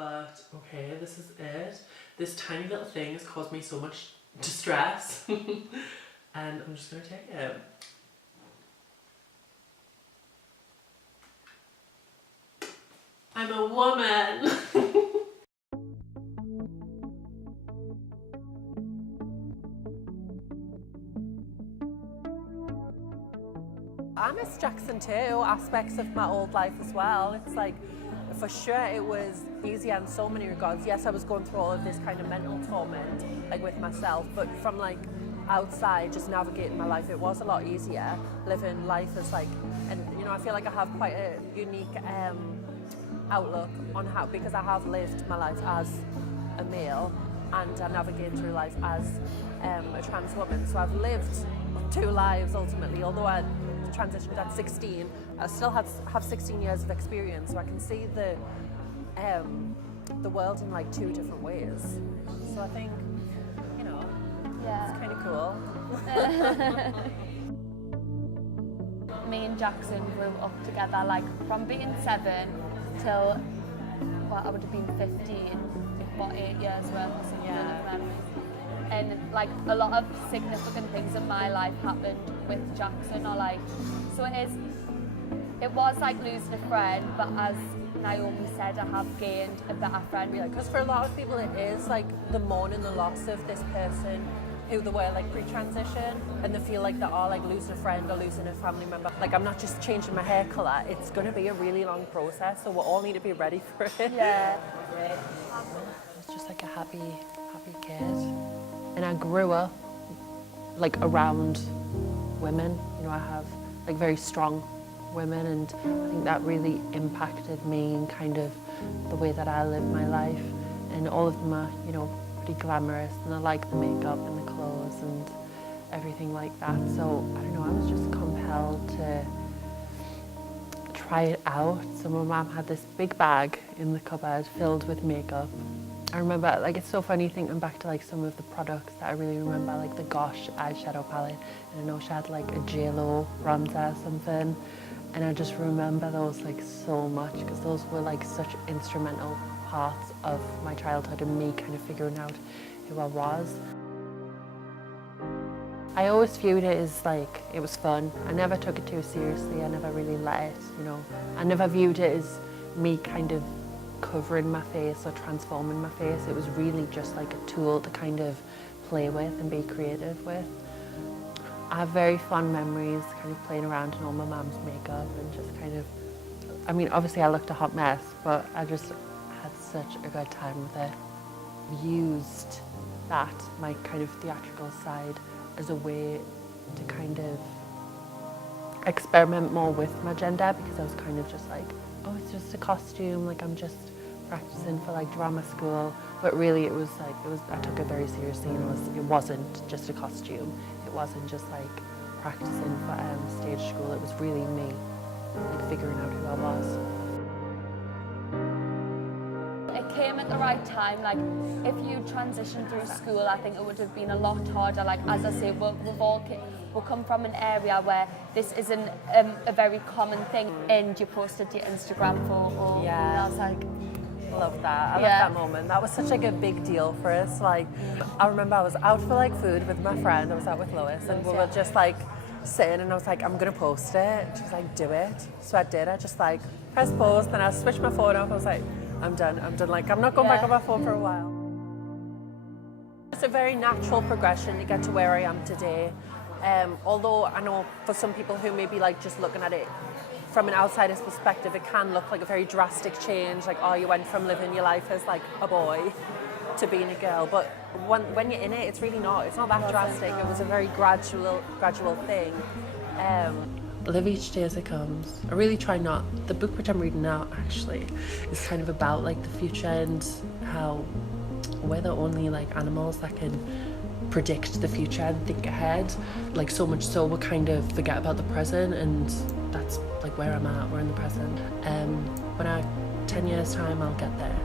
But okay, this is it. This tiny little thing has caused me so much distress. And I'm just gonna take it. I'm a woman. I miss Jackson too, aspects of my old life as well. It's like, for sure it was easier in so many regards. Yes, I was going through all of this kind of mental torment, like with myself, but from like outside, just navigating my life, it was a lot easier living life as like, and you know, I feel like I have quite a unique outlook on how, because I have lived my life as a male and I navigate through life as a trans woman. So I've lived 2 lives ultimately, although I transitioned at 16, I still have 16 years of experience, so I can see the world in like 2 different ways. So I think, you know, yeah, it's kind of cool. Me and Jackson grew up together, like from being 7 till, well, I would have been 15, about 8 years worth or something, yeah. And like a lot of significant things in my life happened with Jackson, or like, so it was like losing a friend, but as Naomi said, I have gained a better friend. Because for a lot of people it is like the mourning the loss of this person who they were like pre-transition, and they feel like they are like losing a friend or losing a family member. Like, I'm not just changing my hair colour, it's going to be a really long process, so we all need to be ready for it. Yeah. It's just like a happy kid. And I grew up like around women, you know, I have like very strong women, and I think that really impacted me and kind of the way that I live my life. And all of them are, you know, pretty glamorous, and I like the makeup and the clothes and everything like that. So I don't know, I was just compelled to try it out. So my mum had this big bag in the cupboard filled with makeup. I remember, like, it's so funny thinking back to like some of the products that I really remember, like the Gosh eyeshadow palette, and I know she had like a JLo bronzer or something, and I just remember those like so much, because those were like such instrumental parts of my childhood and me kind of figuring out who I was. I always viewed it as like, it was fun. I never took it too seriously, I never really let it, you know. I never viewed it as me kind of covering my face or transforming my face. It was really just like a tool to kind of play with and be creative with. I have very fond memories kind of playing around in all my mum's makeup and just kind of, I mean, obviously I looked a hot mess, but I just had such a good time with it. Used that, my kind of theatrical side, as a way to kind of experiment more with my gender, because I was kind of just like, oh, it's just a costume, like I'm just practicing for like drama school. But really it was like, I took it very seriously, and it wasn't just a costume. It wasn't just like practicing for stage school. It was really me, like figuring out who I was. It came at the right time. Like, if you transitioned through school, I think it would have been a lot harder. Like, as I say, we come from an area where this isn't a very common thing, and you posted your Instagram photo. Yeah. And I was like, I love that. I love that moment. That was such like a big deal for us. Like, I remember I was out for like food with my friend. I was out with Lois, and we were just like sitting, and I was like, I'm gonna post it. And she was like, do it. So I did. I just like pressed post, then I switched my phone off. I was like, I'm done. Like, I'm not going back on my phone for a while. It's a very natural progression to get to where I am today. Although I know for some people who may be like just looking at it from an outsider's perspective, it can look like a very drastic change. Like, oh, you went from living your life as like a boy to being a girl. But when you're in it, it's really not. It's not that drastic. It was a very gradual thing. Live each day as it comes. I really try not. The book which I'm reading now actually is kind of about like the future and how we're the only like animals that can predict the future and think ahead. Like, so much so we kind of forget about the present, and that's like where I'm at. We're in the present. When 10 years time, I'll get there.